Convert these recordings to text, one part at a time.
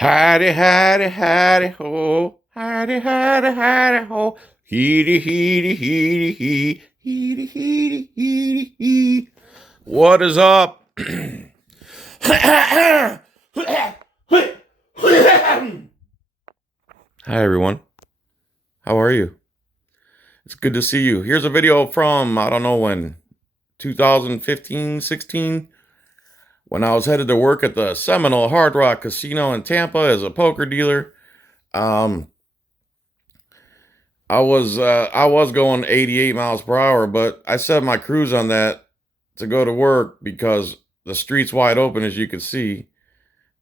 Hidey, hidey, hidey, ho. Hidey, hidey, hidey, ho. Heedy, heedy, heedy, hee. Heedy, heedy, heedy, hee. What is up? Hi, everyone. How are you? It's good to see you. Here's a video from, I don't know when, 2015, 16, when I was headed to work at the Seminole Hard Rock Casino in Tampa as a poker dealer. I was going 88 miles per hour, but I set my cruise on that to go to work because the street's wide open, as you can see.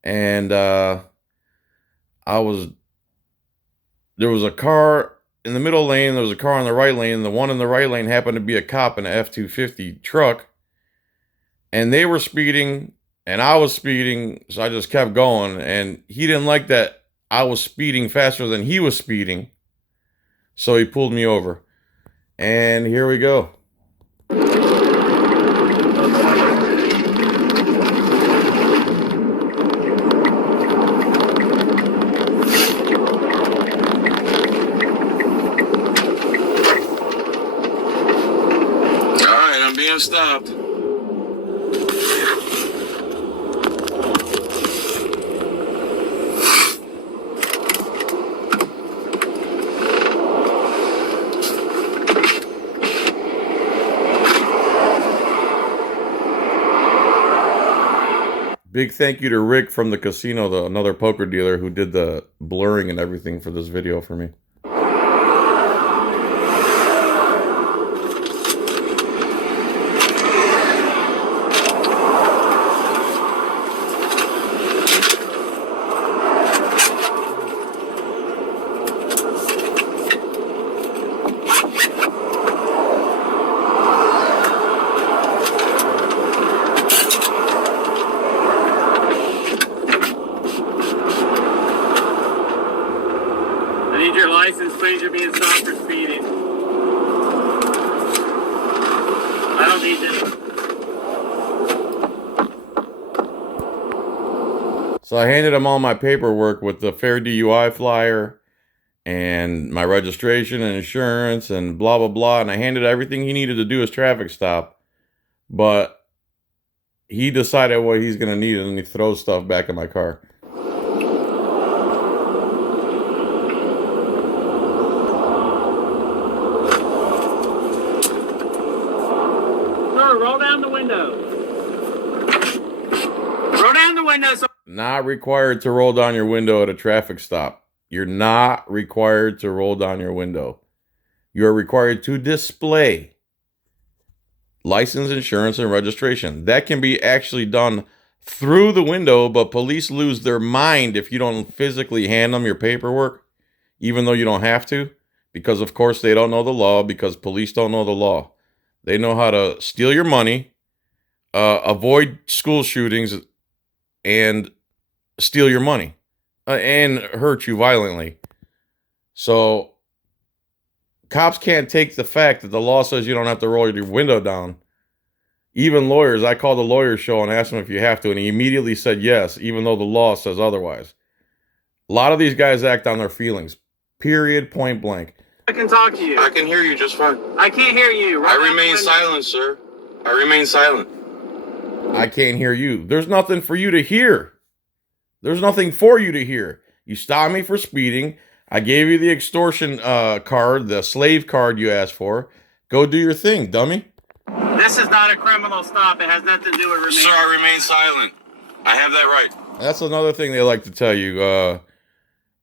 And there was a car in the middle lane, there was a car in the right lane. The one in the right lane happened to be a cop in an F-250 truck. And they were speeding, and I was speeding, so I just kept going. And he didn't like that I was speeding faster than he was speeding, so he pulled me over. And here we go. Alright, I'm being stopped. Big thank you to Rick from the casino, another poker dealer who did the blurring and everything for this video for me. I need your license, please. You're being stopped for speeding. I don't need this. So I handed him all my paperwork with the fair DUI flyer and my registration and insurance and blah, blah, blah. And I handed everything he needed to do his traffic stop. But he decided what he's going to need, and then he throws stuff back in my car. Sir, roll down the window. Roll down the window. Not required to roll down your window at a traffic stop. You're not required to roll down your window. You're required to display license, insurance, and registration. That can be actually done through the window, but police lose their mind if you don't physically hand them your paperwork, even though you don't have to, because of course they don't know the law, because police don't know the law. They know how to steal your money, avoid school shootings, and steal your money, and hurt you violently. So cops can't take the fact that the law says you don't have to roll your window down. Even lawyers, I called the lawyer show and asked him if you have to, and he immediately said yes, even though the law says otherwise. A lot of these guys act on their feelings. Period, point blank. I can talk to you. I can hear you just fine. I can't hear you. Roll I down the remain window. silent, sir. I remain silent. I can't hear you. There's nothing for you to hear. There's nothing for you to hear. You stopped me for speeding. I gave you the extortion card, the slave card you asked for. Go do your thing, dummy. This is not a criminal stop. It has nothing to do with remaining. Sir, I remain silent. I have that right. That's another thing they like to tell you.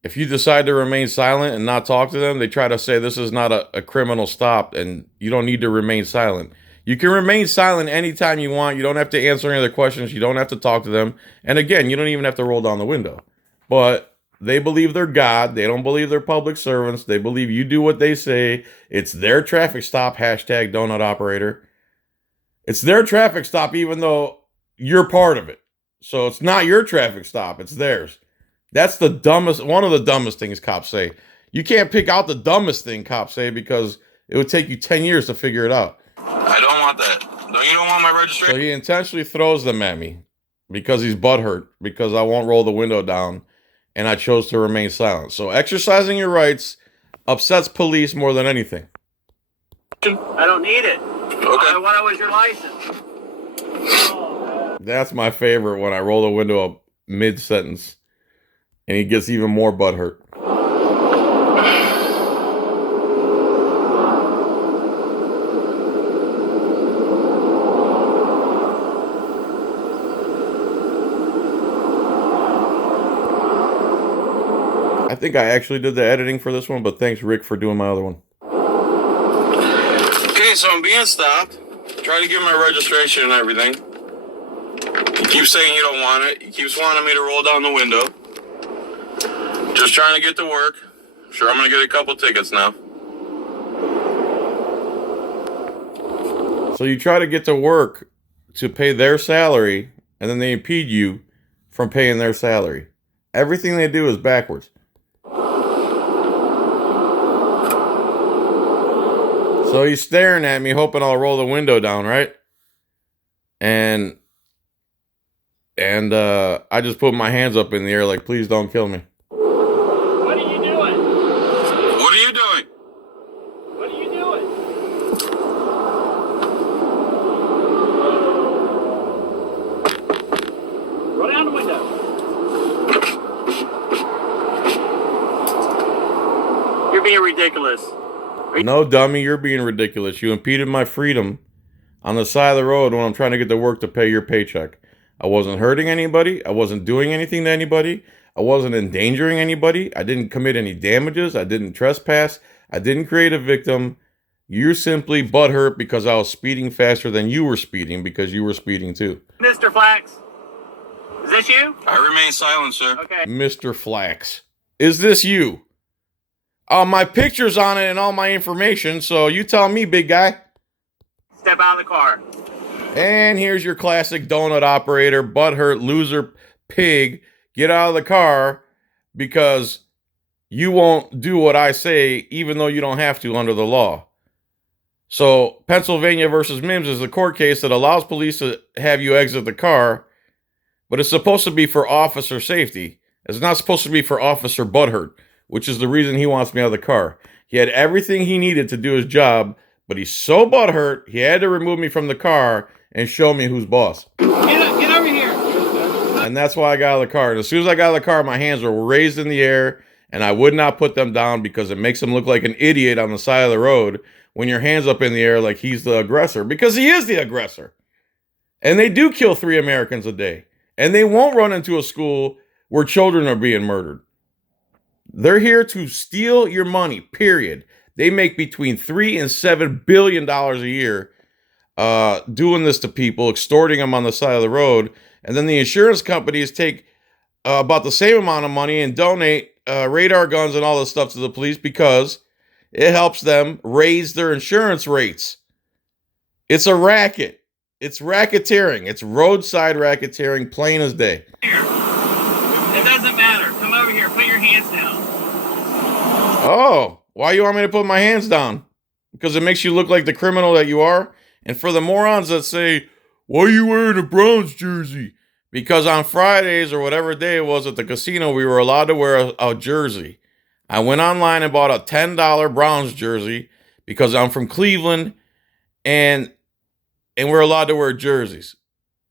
If you decide to remain silent and not talk to them, they try to say this is not a criminal stop and you don't need to remain silent. You can remain silent anytime you want. You don't have to answer any other questions. You don't have to talk to them. And again, you don't even have to roll down the window. But they believe they're God. They don't believe they're public servants. They believe you do what they say. It's their traffic stop, hashtag donut operator. It's their traffic stop even though you're part of it. So it's not your traffic stop. It's theirs. That's the dumbest, one of the dumbest things cops say. You can't pick out the dumbest thing cops say because it would take you 10 years to figure it out. I don't want that. No, you don't want my registration? So he intentionally throws them at me because he's butthurt, because I won't roll the window down. and I chose to remain silent. So exercising your rights upsets police more than anything. I don't need it. Okay. All I wanted was your license. That's my favorite when I roll the window up mid-sentence and he gets even more butthurt. I think I actually did the editing for this one, but thanks, Rick, for doing my other one. Okay, so I'm being stopped. Try to get my registration and everything. You keep saying you don't want it. You keep wanting me to roll down the window. Just trying to get to work. Sure, I'm going to get a couple tickets now. So you try to get to work to pay their salary, and then they impede you from paying their salary. Everything they do is backwards. So he's staring at me, hoping I'll roll the window down, right? And I just put my hands up in the air like, please don't kill me. What are you doing? What are you doing? What are you doing? Roll down the window. You're being ridiculous. No, dummy, you're being ridiculous. You impeded my freedom on the side of the road when I'm trying to get to work to pay your paycheck. I wasn't hurting anybody. I wasn't doing anything to anybody. I wasn't endangering anybody. I didn't commit any damages. I didn't trespass. I didn't create a victim. You're simply butthurt because I was speeding faster than you were speeding because you were speeding too. Mr. Flax, is this you? I remain silent, sir. Okay. Mr. Flax, is this you? My picture's on it and all my information, so you tell me, big guy. Step out of the car. And here's your classic donut operator, butthurt, loser, pig. Get out of the car because you won't do what I say, even though you don't have to under the law. So Pennsylvania versus Mims is the court case that allows police to have you exit the car, but it's supposed to be for officer safety. It's not supposed to be for officer butthurt, which is the reason he wants me out of the car. He had everything he needed to do his job, but he's so butthurt, he had to remove me from the car and show me who's boss. Get over here. And that's why I got out of the car. And as soon as I got out of the car, my hands were raised in the air, and I would not put them down because it makes him look like an idiot on the side of the road when your hands up in the air like he's the aggressor, because he is the aggressor. And they do kill 3 Americans a day. And they won't run into a school where children are being murdered. They're here to steal your money, period. They make between $3 and $7 billion a year doing this to people, extorting them on the side of the road. And then the insurance companies take about the same amount of money and donate radar guns and all this stuff to the police because it helps them raise their insurance rates. It's a racket. It's racketeering. It's roadside racketeering, plain as day. Here. It doesn't matter. Come over here. Put your hands down. Oh, why you want me to put my hands down? Because it makes you look like the criminal that you are? And for the morons that say, why are you wearing a Browns jersey? Because on Fridays or whatever day it was at the casino, we were allowed to wear a jersey. I went online and bought a $10 Browns jersey because I'm from Cleveland and we're allowed to wear jerseys.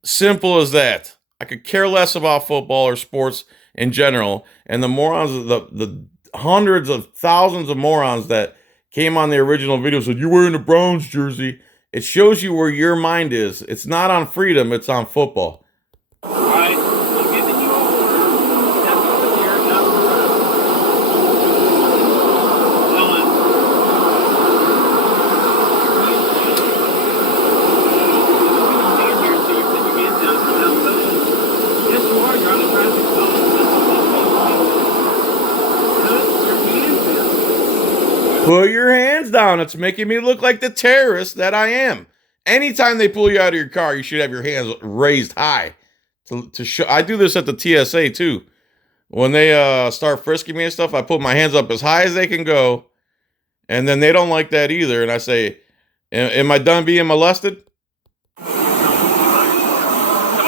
Simple as that. I could care less about football or sports in general. And the morons, the hundreds of thousands of morons that came on the original video said, you're wearing a Browns jersey. It shows you where your mind is. It's not on freedom, it's on football. All right. I'm giving you a order. Step over here. Down the road. Dylan. Stand here until you put your hands down. Come down the road. Yes, you are. You're on a traffic stop. Put your hands down. It's making me look like the terrorist that I am. Anytime they pull you out of your car, you should have your hands raised high. To show. I do this at the TSA too. When they start frisking me and stuff, I put my hands up as high as they can go. And then they don't like that either. And I say, am I done being molested? Come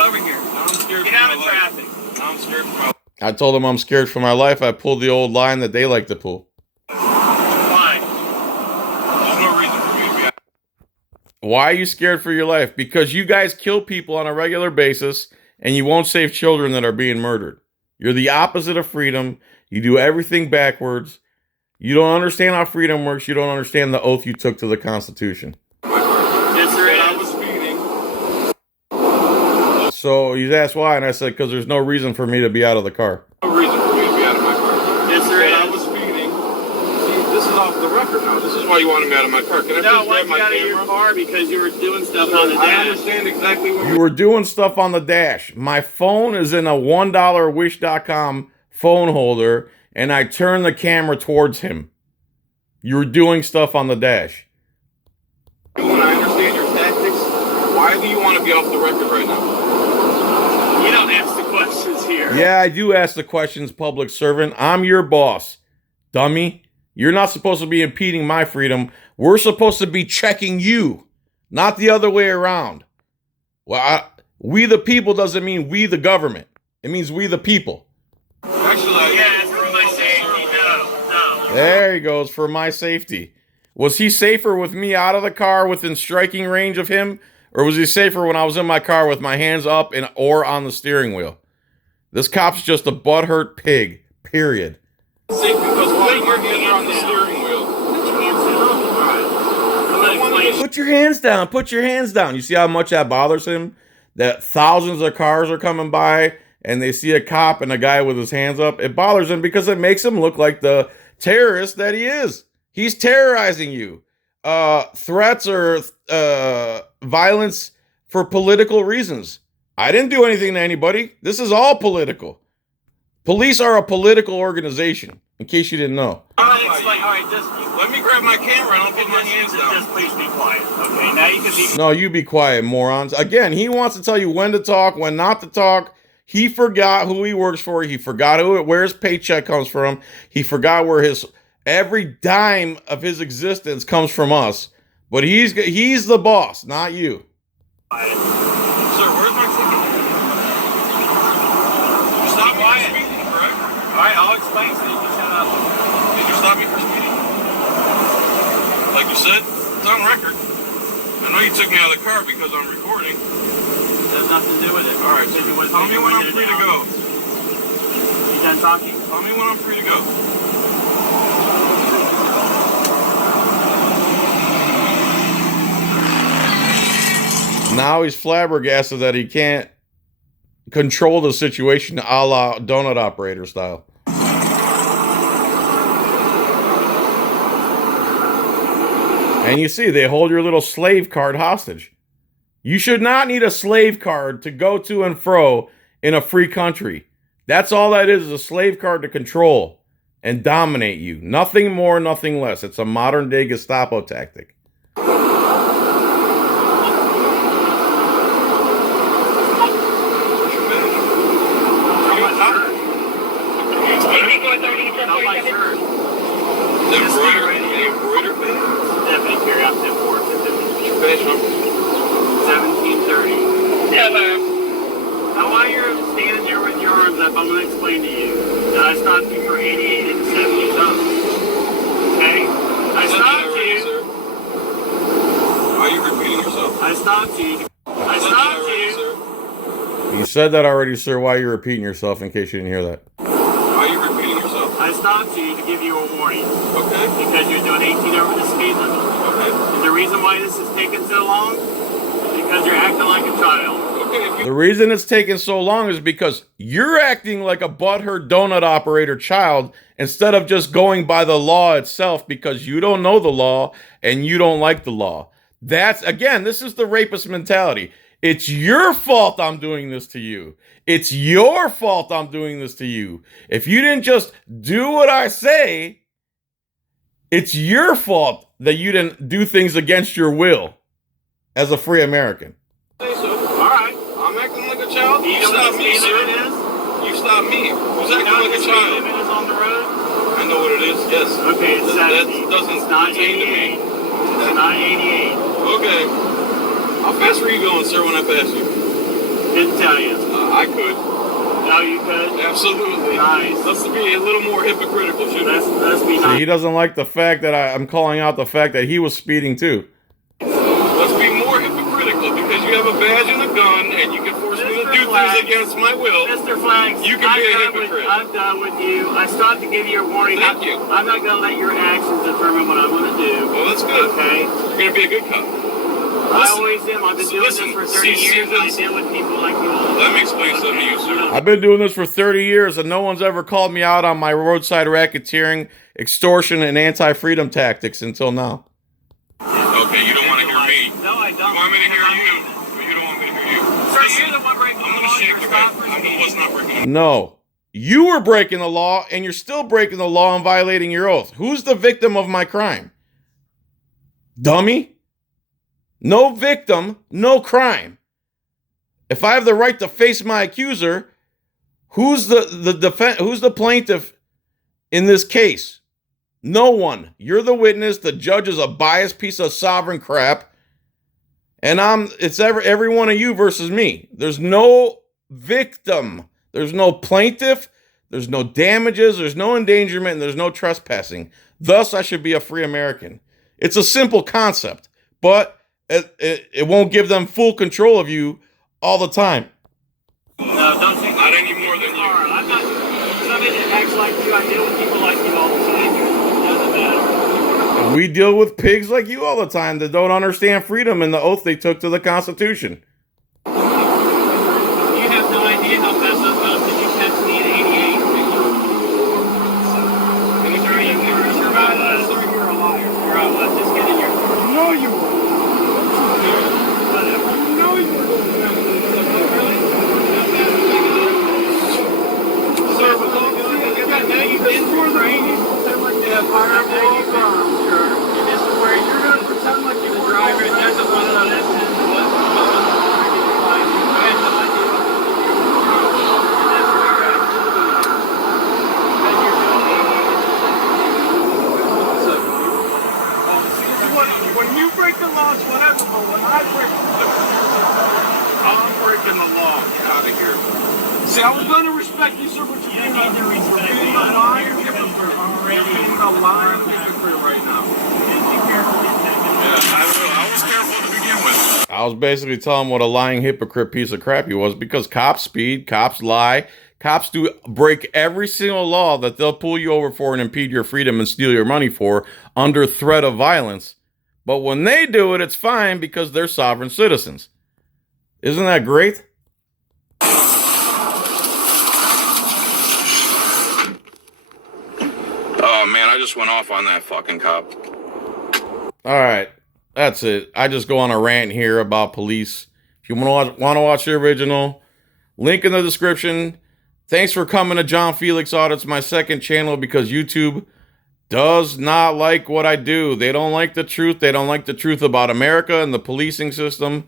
over here. I'm scared. Get out of traffic. I'm scared for my I told them I'm scared for my life. I pulled the old line that they like to pull. Why? There's no reason for me to be out. Why are you scared for your life? Because you guys kill people on a regular basis and you won't save children that are being murdered. You're the opposite of freedom. You do everything backwards. You don't understand how freedom works. You don't understand the oath you took to the Constitution. Yes, sir. I was speeding. So he's asked why, and I said, because there's no reason for me to be out of the car. No reason for me to be out of my car. Yes, sir. I was speeding. See, this is off the record now. This is why you wanted me out of my car. Can I please grab my camera? No, I got out of your car because you were doing stuff on the dash. I understand exactly what you were doing stuff on the dash. My phone is in a $1 wish.com phone holder, and I turned the camera towards him. You were doing stuff on the dash. When I understand your tactics, why do you want to be off the record right now? You don't ask the questions here. Yeah, I do ask the questions, public servant. I'm your boss, dummy. You're not supposed to be impeding my freedom. We're supposed to be checking you, not the other way around. Well, we the people doesn't mean we the government. It means we the people. Actually, yeah, it's for my safety. No. There he goes, for my safety. Was he safer with me out of the car within striking range of him? Or was he safer when I was in my car with my hands up or on the steering wheel? This cop's just a butthurt pig, period. Safe because why your hands are on the steering wheel. Put your hands down. Put your hands down. You see how much that bothers him? That thousands of cars are coming by and they see a cop and a guy with his hands up. It bothers him because it makes him look like the terrorist that he is. He's terrorizing you. Threats or violence for political reasons. I didn't do anything to anybody. This is all political. Police are a political organization, in case you didn't know. All right, just let me grab my camera and I'll put my hands down. Just please be quiet, okay? Now you can be... No, you be quiet, morons. Again, he wants to tell you when to talk, when not to talk. He forgot who he works for. He forgot where his paycheck comes from. He forgot where every dime of his existence comes from us. But he's the boss, not you. Sir, where's my ticket? You stopped me for speeding, correct? All right, I'll explain so you can shut up. Did you stop me for speeding? Like you said, it's on record. I know you took me out of the car because I'm recording. It has nothing to do with it. All right, so tell me when I'm free to go. You done talking? Tell me when I'm free to go. Now he's flabbergasted that he can't control the situation a la donut operator style. And you see, they hold your little slave card hostage. You should not need a slave card to go to and fro in a free country. That's all that is a slave card to control and dominate you. Nothing more, nothing less. It's a modern day Gestapo tactic. I'm going to explain to you that I stopped you for 88 and 70 something. Okay? I stopped you. Why are you repeating yourself? I stopped you. I stopped you. You said that already, sir. Why are you repeating yourself in case you didn't hear that? Why are you repeating yourself? I stopped you to give you a warning. Okay. Because you're doing 18 over the speed limit. Okay. And the reason why this is taking so long is because you're acting like a child. The reason it's taking so long is because you're acting like a butthurt donut operator child instead of just going by the law itself because you don't know the law and you don't like the law. This is the rapist mentality. It's your fault I'm doing this to you. It's your fault I'm doing this to you. If you didn't just do what I say, it's your fault that you didn't do things against your will as a free American. Child? You stop me, sir. You stop me. Who's acting like a child? Limit is on the road? I know what it is, yes. Okay, it's 70. That doesn't pertain to me. It's not 88. Okay. How fast were you going, sir, when I passed you? Didn't tell you. I could. how you could? Absolutely. Nice. Let's be a little more hypocritical, shouldn't we? Let's be See, nice. he doesn't like the fact that I'm calling out the fact that he was speeding too. Let's be more hypocritical because you have a badge and a gun and you can force me to do things against my will. Mr. Flags, You can be a hypocrite. I'm done with you. I stopped to give you a warning. Thank you. I'm not going to let your actions determine what I'm going to do. Well, that's good. Okay? You're going to be a good cop. I always am. I've been doing listen, this for 30 years. I deal with people like you all. Let me explain something to you, sir. I've been doing this for 30 years and no one's ever called me out on my roadside racketeering, extortion, and anti-freedom tactics until now. Okay, you don't want to hear me. No, I don't. You want me to hear you, but you don't want me to hear you. Sir, you're the one breaking I'm the going law. to shake You're your stop head. I'm the one not breaking it. No. You were breaking the law and you're still breaking the law and violating your oath. Who's the victim of my crime? Dummy? No victim, no crime. If I have the right to face my accuser, who's the plaintiff in this case? No one. You're the witness. The judge is a biased piece of sovereign crap. And it's every one of you versus me. There's no victim. There's no plaintiff. There's no damages. There's no endangerment. And there's no trespassing. Thus, I should be a free American. It's a simple concept, but it won't give them full control of you all the time. No, don't say Not any more than you. I'm not somebody that acts like you. I deal with people like you all the time. It doesn't matter. We deal with pigs like you all the time that don't understand freedom and the oath they took to the Constitution. You have no idea how fast those goes. Did you catch me at 88? Sir, you're about us. Sir, you're a liar. You're a what? Just get in your car. No, you won't. Whatever. No, you won't. Sir, but you've been through training. Yeah, fire all guns, sure. And this is where you're going to pretend like you're the driver and doesn't want to listen to what's going on. You have no idea what to do. And that's where you're at. Because you're doing When you break the laws, whatever, but when I break the law, I'm breaking the law. Get out of here. See, I was going to respect you, sir, but you're being a lying hypocrite. You're being a lying hypocrite right now. Yeah, I was careful to begin with. I was basically telling him what a lying hypocrite piece of crap he was because cops speed, cops lie, cops do break every single law that they'll pull you over for and impede your freedom and steal your money for under threat of violence. But when they do it, it's fine because they're sovereign citizens. Isn't that great? Oh, man, I just went off on that fucking cop. All right, that's it. I just go on a rant here about police. If you want to watch the original, link in the description. Thanks for coming to John Felix Audits, my second channel, because YouTube does not like what I do. They don't like the truth. They don't like the truth about America and the policing system.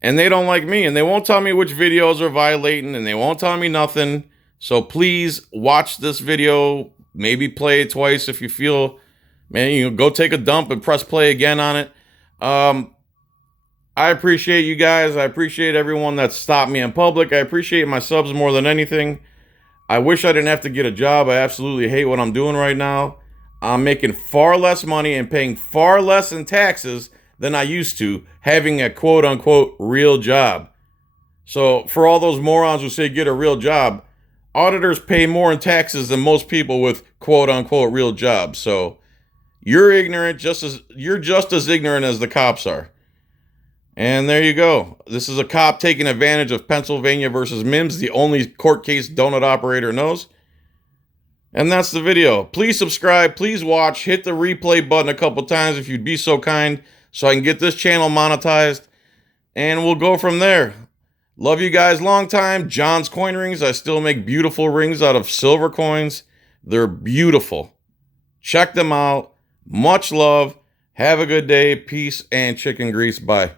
And they don't like me. And they won't tell me which videos are violating. And they won't tell me nothing. So please watch this video. Maybe play it twice if you feel, man, you know, go take a dump and press play again on it. I appreciate you guys. I appreciate everyone that stopped me in public. I appreciate my subs more than anything. I wish I didn't have to get a job. I absolutely hate what I'm doing right now. I'm making far less money and paying far less in taxes than I used to, having a quote-unquote real job. So for all those morons who say get a real job, auditors pay more in taxes than most people with quote-unquote real jobs. So you're ignorant, you're just as ignorant as the cops are. And there you go. This is a cop taking advantage of Pennsylvania versus Mims, the only court case donut operator knows. And that's the video. Please subscribe. Please watch. Hit the replay button a couple times if you'd be so kind so I can get this channel monetized. And we'll go from there. Love you guys. Long time. John's Coin Rings. I still make beautiful rings out of silver coins. They're beautiful. Check them out. Much love. Have a good day. Peace and chicken grease. Bye.